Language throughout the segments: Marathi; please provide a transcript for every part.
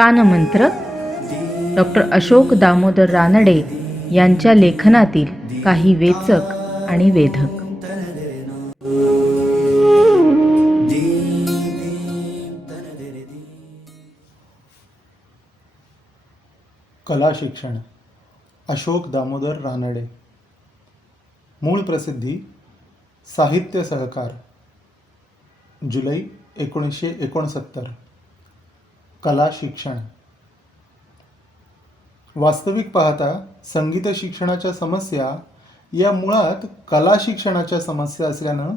कानमंत्र डॉक्टर अशोक दामोदर रानडे यांच्या लेखनातील काही वेचक आणि वेधक. कला शिक्षण अशोक दामोदर रानडे. मूळ प्रसिद्धी साहित्य सहकार जुलै 1969. कला शिक्षण. वास्तविक पाहता संगीत शिक्षणाच्या समस्या या मुळात कला शिक्षणाच्या समस्या असल्यानं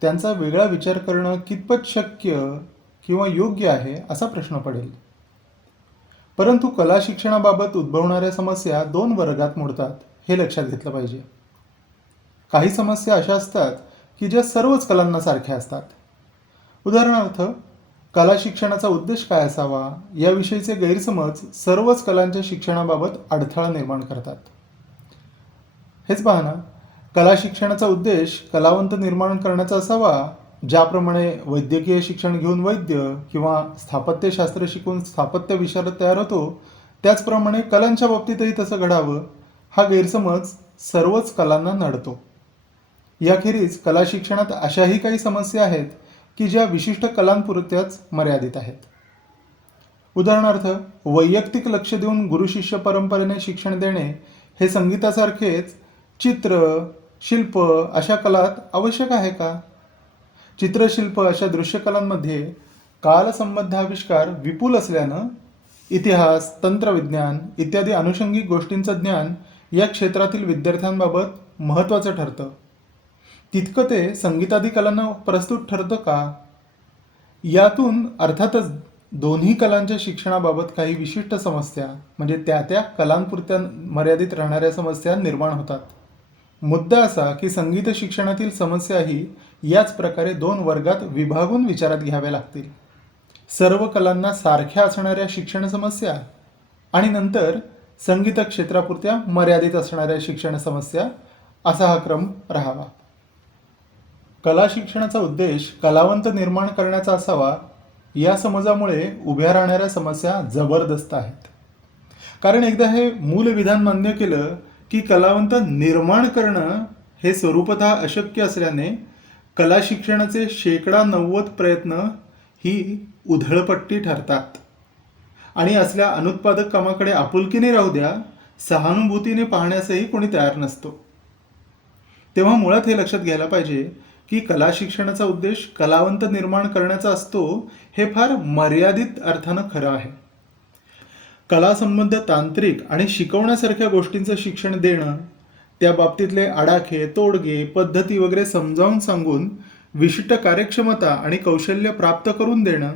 त्यांचा वेगळा विचार करणं कितपत शक्य किंवा योग्य आहे असा प्रश्न पडेल. परंतु कला शिक्षणाबाबत उद्भवणाऱ्या समस्या दोन वर्गात मोडतात हे लक्षात घेतलं पाहिजे. काही समस्या अशा असतात की ज्या सर्वच कलांना सारख्या असतात. उदाहरणार्थ, कला शिक्षणाचा उद्देश काय असावा याविषयीचे गैरसमज सर्वच कलांच्या शिक्षणाबाबत अडथळा निर्माण करतात. हेच पहा ना, कला शिक्षणाचा उद्देश कलावंत निर्माण करण्याचा असावा. ज्याप्रमाणे वैद्यकीय शिक्षण घेऊन वैद्य किंवा स्थापत्यशास्त्र शिकून स्थापत्य विशारद तयार होतो, त्याचप्रमाणे कलांच्या बाबतीतही तसं घडावं हा गैरसमज सर्वच कलांना नडतो. याखेरीज कला शिक्षणात अशाही काही समस्या आहेत की ज्या विशिष्ट कलांपुरत्याच मर्यादित आहेत. उदाहरणार्थ, वैयक्तिक लक्ष देऊन गुरुशिष्य परंपरेने शिक्षण देणे हे संगीतासारखेच चित्र, शिल्प अशा कलात आवश्यक आहे का? चित्रशिल्प अशा दृश्यकलांमध्ये कालसंबद्ध आविष्कार विपुल असल्यानं इतिहास, तंत्रविज्ञान इत्यादी अनुषंगिक गोष्टींचं ज्ञान या क्षेत्रातील विद्यार्थ्यांबाबत महत्त्वाचं ठरतं. तितकं ते संगीतादी कलांना प्रस्तुत ठरतं का? यातून अर्थातच दोन्ही कलांच्या शिक्षणाबाबत काही विशिष्ट समस्या म्हणजे त्या त्या कलांपुरत्या मर्यादित राहणाऱ्या समस्या निर्माण होतात. मुद्दा असा की संगीत शिक्षणातील समस्याही याच प्रकारे दोन वर्गात विभागून विचारात घ्याव्या लागतील. सर्व कलांना सारख्या असणाऱ्या शिक्षण समस्या आणि नंतर संगीत क्षेत्रापुरत्या मर्यादित असणाऱ्या शिक्षण समस्या असा हा क्रम राहावा. कला शिक्षणाचा उद्देश कलावंत निर्माण करण्याचा असावा या समजामुळे उभ्या राहणाऱ्या समस्या जबरदस्त आहेत. कारण एकदा हे मूल विधान मान्य केलं की कलावंत निर्माण करणं हे स्वरूपतः अशक्य असल्याने कला शिक्षणाचे 90% प्रयत्न ही उधळपट्टी ठरतात. आणि असल्या अनुत्पादक कामाकडे आपुलकीने राहू द्या, सहानुभूतीने पाहण्यासही कोणी तयार नसतो. तेव्हा मुळात हे लक्षात घ्यायला पाहिजे की कला शिक्षणाचा उद्देश कलावंत निर्माण करण्याचा असतो हे फार मर्यादित अर्थानं खरं आहे. कलासंबंध तांत्रिक आणि शिकवण्यासारख्या गोष्टींचं शिक्षण देणं, त्या बाबतीतले आडाखे, तोडगे, पद्धती वगैरे समजावून सांगून विशिष्ट कार्यक्षमता आणि कौशल्य प्राप्त करून देणं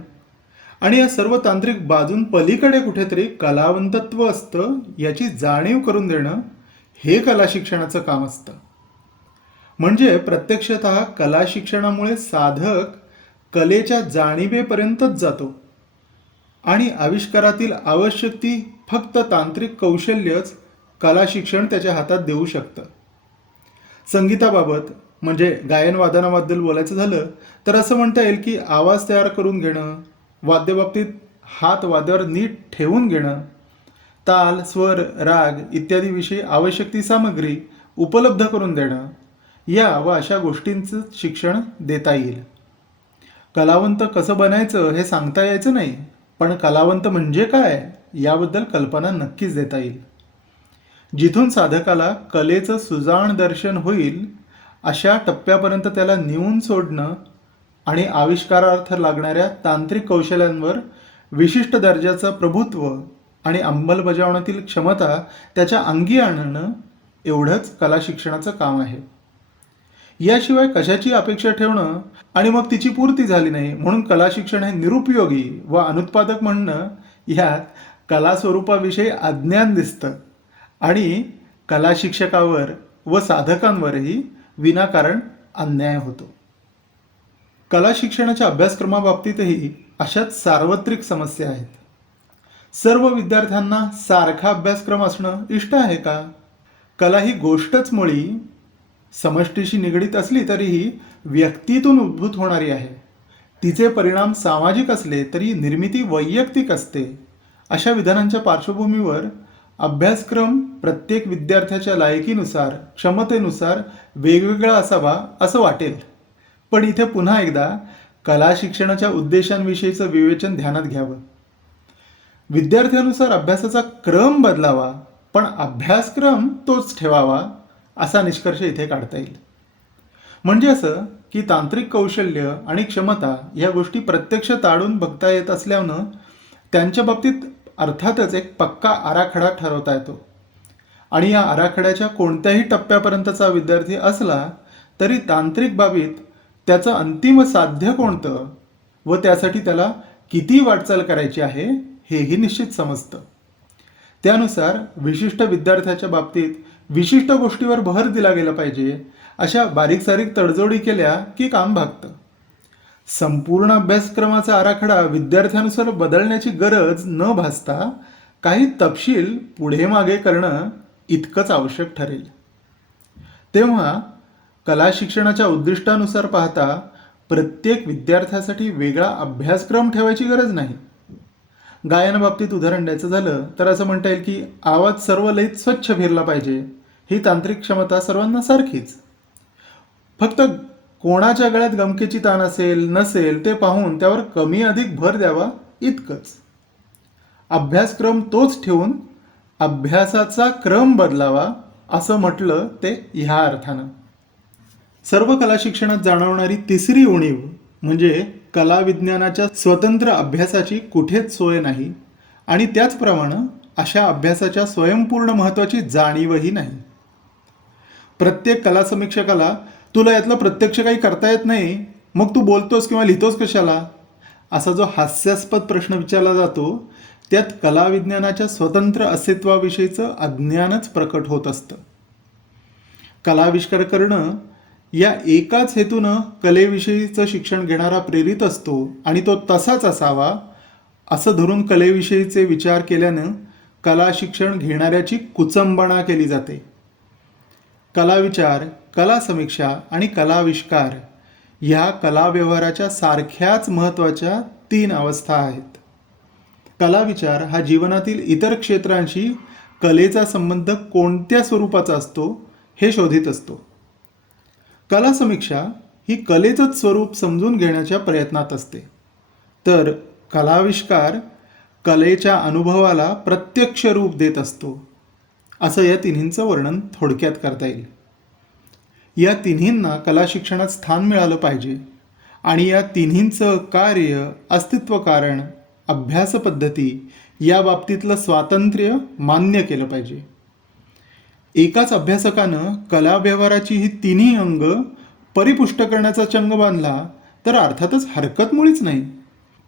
आणि या सर्व तांत्रिक बाजून पलीकडे कुठेतरी कलावंतत्व असतं याची जाणीव करून देणं हे कला शिक्षणाचं काम असतं. म्हणजे प्रत्यक्षतः कला शिक्षणामुळे साधक कलेच्या जाणीवेपर्यंतच जातो आणि आविष्कारातील आवश्यक ती फक्त तांत्रिक कौशल्यच कला शिक्षण त्याच्या हातात देऊ शकतं. संगीताबाबत म्हणजे गायन वादनाबद्दल बोलायचं झालं तर असं म्हणता येईल की आवाज तयार करून घेणं, वाद्यबाबतीत हात वाद्यावर नीट ठेवून घेणं, ताल, स्वर, राग इत्यादी विषयी आवश्यक ती सामग्री उपलब्ध करून देणं या व अशा गोष्टींचं शिक्षण देता येईल. कलावंत कसं बनायचं हे सांगता यायचं नाही, पण कलावंत म्हणजे काय याबद्दल कल्पना नक्कीच देता येईल. जिथून साधकाला कलेचं सुजाण दर्शन होईल अशा टप्प्यापर्यंत त्याला नेऊन सोडणं आणि आविष्कारार्थ लागणाऱ्या तांत्रिक कौशल्यांवर विशिष्ट दर्जाचं प्रभुत्व आणि अंमलबजावणीतील क्षमता त्याच्या अंगी आणणं एवढंच कला शिक्षणाचं काम आहे. याशिवाय कशाची अपेक्षा ठेवणं आणि मग तिची पूर्ती झाली नाही म्हणून कला शिक्षण हे निरुपयोगी व अनुत्पादक म्हणणं यात कला स्वरूपाविषयी अज्ञान दिसतं आणि कला शिक्षकावर व साधकांवरही विनाकारण अन्याय होतो. कला शिक्षणाच्या अभ्यासक्रमाबाबतीतही अशाच सार्वत्रिक समस्या आहेत. सर्व विद्यार्थ्यांना सारखा अभ्यासक्रम असणं इष्ट आहे का? कला ही गोष्टच मुळी समष्टीशी निगडीत असली तरीही व्यक्तीतून उद्भूत होणारी आहे. तिचे परिणाम सामाजिक असले तरी निर्मिती वैयक्तिक असते अशा विधानांच्या पार्श्वभूमीवर अभ्यासक्रम प्रत्येक विद्यार्थ्याच्या लायकीनुसार, क्षमतेनुसार वेगवेगळा असावा असं वाटेल. पण इथे पुन्हा एकदा कला शिक्षणाच्या उद्देशांविषयीचं विवेचन ध्यानात घ्यावं. विद्यार्थ्यानुसार अभ्यासाचा क्रम बदलावा, पण अभ्यासक्रम तोच ठेवावा असा निष्कर्ष इथे काढता येईल. म्हणजे असं की तांत्रिक कौशल्य आणि क्षमता या गोष्टी प्रत्यक्ष ताडून बघता येत असल्यानं त्यांच्या बाबतीत अर्थातच एक पक्का आराखडा ठरवता येतो. आणि या आराखड्याच्या कोणत्याही टप्प्यापर्यंतचा विद्यार्थी असला तरी तांत्रिक बाबीत त्याचं अंतिम साध्य कोणतं व त्यासाठी त्याला किती वाटचाल करायची आहे हेही निश्चित समजतं. त्यानुसार विशिष्ट विद्यार्थ्याच्या बाबतीत विशिष्ट गोष्टीवर भर दिला गेला पाहिजे. अशा बारीक सारीक तडजोडी केल्या की काम भागतं. संपूर्ण अभ्यासक्रमाचा आराखडा विद्यार्थ्यानुसार बदलण्याची गरज न भासता काही तपशील पुढे मागे करणं इतकंच आवश्यक ठरेल. तेव्हा कला शिक्षणाच्या उद्दिष्टानुसार पाहता प्रत्येक विद्यार्थ्यासाठी वेगळा अभ्यासक्रम ठेवायची गरज नाही. गायनाबाबतीत उदाहरण द्यायचं झालं तर असं म्हणता येईल की आवाज सर्व लयीत स्वच्छ फिरला पाहिजे, ही तांत्रिक क्षमता सर्वांना सारखीच. फक्त कोणाच्या गळ्यात गमकेची ताण असेल नसेल ते पाहून त्यावर कमी अधिक भर द्यावा इतकंच. अभ्यासक्रम तोच ठेवून अभ्यासाचा क्रम बदलावा असं म्हटलं ते ह्या अर्थानं. सर्व कला शिक्षणात जाणवणारी तिसरी उणीव म्हणजे कला विज्ञानाच्या स्वतंत्र अभ्यासाची कुठेच सोय नाही आणि त्याचप्रमाणे अशा अभ्यासाच्या स्वयंपूर्ण महत्त्वाची जाणीवही नाही. प्रत्येक कला समीक्षकाला तुला यातलं प्रत्यक्ष काही करता येत नाही, मग तू बोलतोस किंवा लिहितोस कशाला, असा जो हास्यास्पद प्रश्न विचारला जातो त्यात कला विज्ञानाच्या स्वतंत्र अस्तित्वाविषयीचं अज्ञानच प्रकट होत असतं. कलाविष्कार करणं या एकाच हेतूनं कलेविषयीचं शिक्षण घेणारा प्रेरित असतो आणि तो तसाच असावा असं धरून कलेविषयीचे विचार केल्यानं कला शिक्षण घेणाऱ्याची कुचंबणा केली जाते. कलाविचार, कला समीक्षा आणि कलाविष्कार ह्या कला व्यवहाराच्या सारख्याच महत्त्वाच्या 3 अवस्था आहेत. कलाविचार हा जीवनातील इतर क्षेत्रांशी कलेचा संबंध कोणत्या स्वरूपाचा असतो हे शोधित असतो. कला समीक्षा ही कलेचंच स्वरूप समजून घेण्याच्या प्रयत्नात असते, तर कलाविष्कार कलेच्या अनुभवाला प्रत्यक्ष रूप देत असतो. असं या तिन्हींचं वर्णन थोडक्यात करता येईल. या तिन्हींना कला शिक्षणात स्थान मिळालं पाहिजे आणि या तिन्हींचं कार्य, अस्तित्व कारण, अभ्यास पद्धती या बाबतीतलं स्वातंत्र्य मान्य केलं पाहिजे. एकाच अभ्यासकानं कला व्यवहाराची ही तिन्ही अंग परिपुष्ट करण्याचा चंग बांधला तर अर्थातच हरकत मुळीच नाही.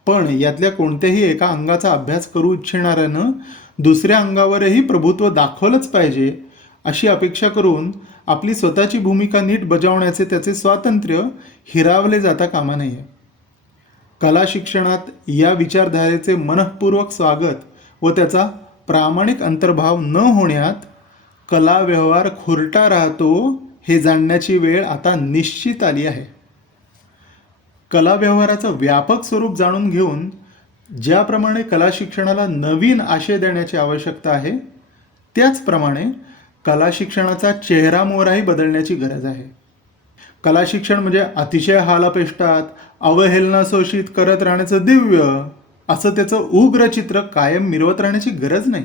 पण यातल्या कोणत्याही एका अंगाचा अभ्यास करू इच्छिणाऱ्यानं दुसऱ्या अंगावरही प्रभुत्व दाखवलंच पाहिजे अशी अपेक्षा करून आपली स्वतःची भूमिका नीट बजावण्याचे त्याचे स्वातंत्र्य हिरावले जाता कामा नये. कला शिक्षणात या विचारधारेचे मनःपूर्वक स्वागत व त्याचा प्रामाणिक अंतर्भाव न होण्यात कला व्यवहार खुरटा राहतो हे जाणण्याची वेळ आता निश्चित आली आहे. कला व्यवहाराचं व्यापक स्वरूप जाणून घेऊन ज्याप्रमाणे कला शिक्षणाला नवीन आशय देण्याची आवश्यकता आहे त्याचप्रमाणे कला शिक्षणाचा चेहरामोहराही बदलण्याची गरज आहे. कला शिक्षण म्हणजे अतिशय हालापेष्टात अवहेलना शोषित करत राहण्याचं दिव्य असं त्याचं उग्र चित्र कायम मिरवत राहण्याची गरज नाही.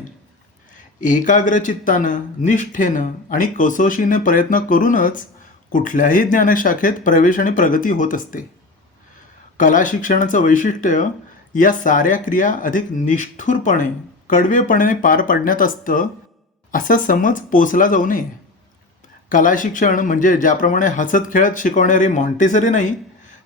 एकाग्र चित्तानं, निष्ठेनं आणि कसोशीने प्रयत्न करूनच कुठल्याही ज्ञानशाखेत प्रवेश आणि प्रगती होत असते. कला शिक्षणाचं वैशिष्ट्य या साऱ्या क्रिया अधिक निष्ठुरपणे, कडवेपणे पार पाडण्यात असतं असा समज पोचला जाऊ नये. कला शिक्षण म्हणजे ज्याप्रमाणे हसत खेळत शिकवणारे मॉन्टेसरी नाही,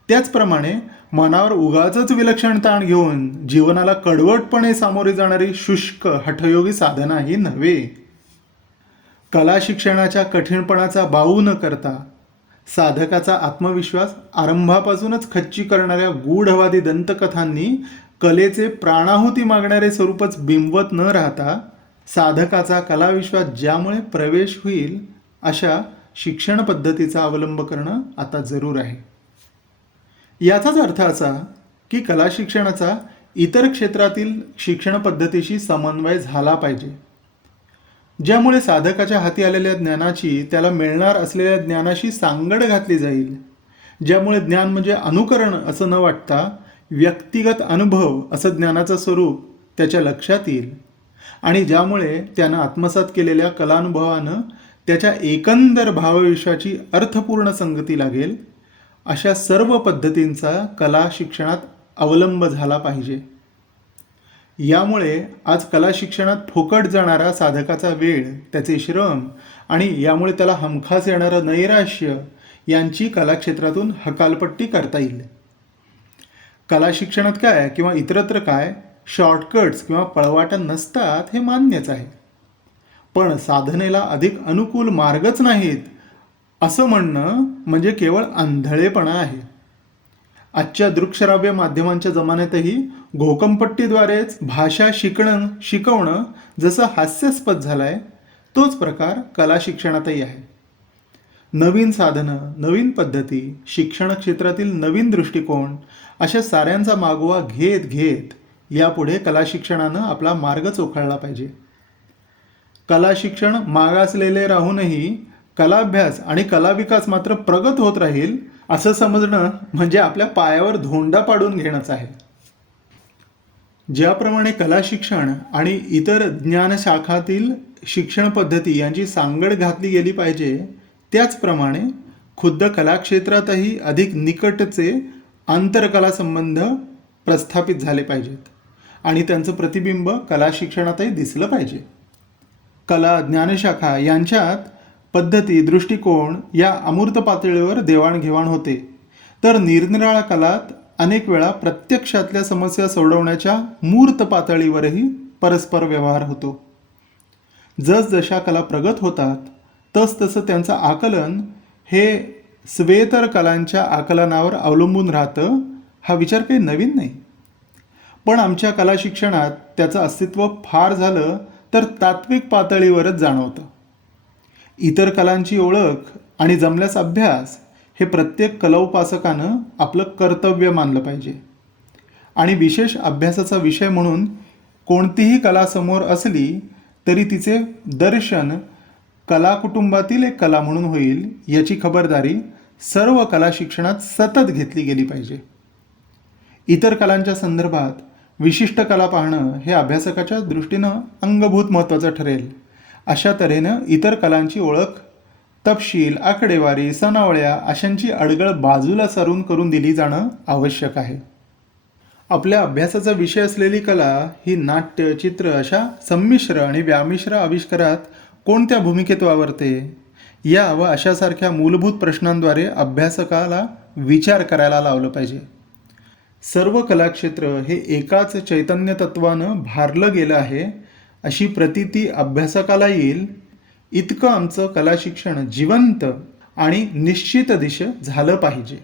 त्याचप्रमाणे मनावर उगाचच विलक्षण ताण घेऊन जीवनाला कडवटपणे सामोरे जाणारी शुष्क हठयोगी साधनाही नव्हे. कला शिक्षणाच्या कठीणपणाचा बाऊ न करता साधकाचा आत्मविश्वास आरंभापासूनच खच्ची करणाऱ्या गूढवादी दंतकथांनी कलेचे प्राणाहुती मागणारे स्वरूपच बिंबवत न राहता साधकाचा कलाविश्वास ज्यामुळे प्रवेश होईल अशा शिक्षण पद्धतीचा अवलंब करणं आता जरूर आहे. याचाच अर्थ असा की कला शिक्षणाचा इतर क्षेत्रातील शिक्षण पद्धतीशी समन्वय झाला पाहिजे, ज्यामुळे साधकाच्या हाती आलेल्या ज्ञानाची त्याला मिळणार असलेल्या ज्ञानाशी सांगड घातली जाईल, ज्यामुळे ज्ञान म्हणजे अनुकरण असं न वाटता व्यक्तिगत अनुभव असं ज्ञानाचं स्वरूप त्याच्या लक्षात येईल आणि ज्यामुळे त्यानं आत्मसात केलेल्या कलानुभवानं त्याच्या एकंदर भावविश्वाची अर्थपूर्ण संगती लागेल. अशा सर्व पद्धतींचा कला शिक्षणात अवलंब झाला पाहिजे. यामुळे आज कला शिक्षणात फुकट जाणारा साधकाचा वेळ, त्याचे श्रम आणि यामुळे त्याला हमखास येणारं नैराश्य यांची कलाक्षेत्रातून हकालपट्टी करता येईल. कला शिक्षणात काय किंवा इतरत्र काय शॉर्टकट्स किंवा पळवाटा नसतात हे मान्यच आहे, पण साधनेला अधिक अनुकूल मार्गच नाहीत असं म्हणणं म्हणजे केवळ आंधळेपणा आहे. आजच्या दृकश्राव्य माध्यमांच्या जमान्यातही घोकंपट्टीद्वारेच भाषा शिकवणं जसं हास्यास्पद झालंय, तोच प्रकार कला शिक्षणातही आहे. नवीन साधनं, नवीन पद्धती, शिक्षण क्षेत्रातील नवीन दृष्टिकोन अशा साऱ्यांचा मागोवा घेत घेत यापुढे कला शिक्षणानं आपला मार्ग चोखाळला पाहिजे. कला शिक्षण मागासलेले राहूनही कलाभ्यास आणि कलाविकास मात्र प्रगत होत राहील असं समजणं म्हणजे आपल्या पायावर धोंडा पाडून घेणंच आहे. ज्याप्रमाणे कला शिक्षण आणि इतर ज्ञानशाखातील शिक्षण पद्धती यांची सांगड घातली गेली पाहिजे, त्याचप्रमाणे खुद्द कलाक्षेत्रातही अधिक निकटचे आंतरकला संबंध प्रस्थापित झाले पाहिजेत आणि त्यांचं प्रतिबिंब कला शिक्षणातही दिसलं पाहिजे. कला ज्ञानशाखा यांच्यात पद्धती, दृष्टिकोन या अमूर्त पातळीवर देवाणघेवाण होते, तर निरनिराळ्या कलात अनेक वेळा प्रत्यक्षातल्या समस्या सोडवण्याच्या मूर्त पातळीवरही परस्पर व्यवहार होतो. जसजशा कला प्रगत होतात तसतसं त्यांचं आकलन हे स्वेतर कलांच्या आकलनावर अवलंबून राहतं. हा विचार काही नवीन नाही, पण आमच्या कला शिक्षणात त्याचं अस्तित्व फार झालं तर तात्विक पातळीवरच जाणवतं. इतर कलांची ओळख आणि जमल्यास अभ्यास हे प्रत्येक कलोपासकानं आपलं कर्तव्य मानलं पाहिजे आणि विशेष अभ्यासाचा विषय म्हणून कोणतीही कला समोर असली तरी तिचे दर्शन कला कुटुंबातील एक कला म्हणून होईल याची खबरदारी सर्व कला शिक्षणात सतत घेतली गेली पाहिजे. इतर कलांच्या संदर्भात विशिष्ट कला पाहणं हे अभ्यासकाच्या दृष्टीनं अंगभूत महत्त्वाचं ठरेल. अशा तऱ्हेनं इतर कलांची ओळख, तपशील, आकडेवारी, सनावळ्या अशांची अडगळ बाजूला सारून करून दिली जाणं आवश्यक आहे. आपल्या अभ्यासाचा विषय असलेली कला ही नाट्य, चित्र अशा संमिश्र आणि व्यामिश्र आविष्कारात कोणत्या भूमिकेत वावरते या व अशासारख्या मूलभूत प्रश्नांद्वारे अभ्यासकाला विचार करायला लावलं पाहिजे. सर्व कलाक्षेत्र हे एकाच चैतन्य तत्वानं भारलं गेलं आहे अशी प्रतीती अभ्यासकाला येईल इतकं आमचं कला शिक्षण जिवंत आणि निश्चित दिशा झालं पाहिजे.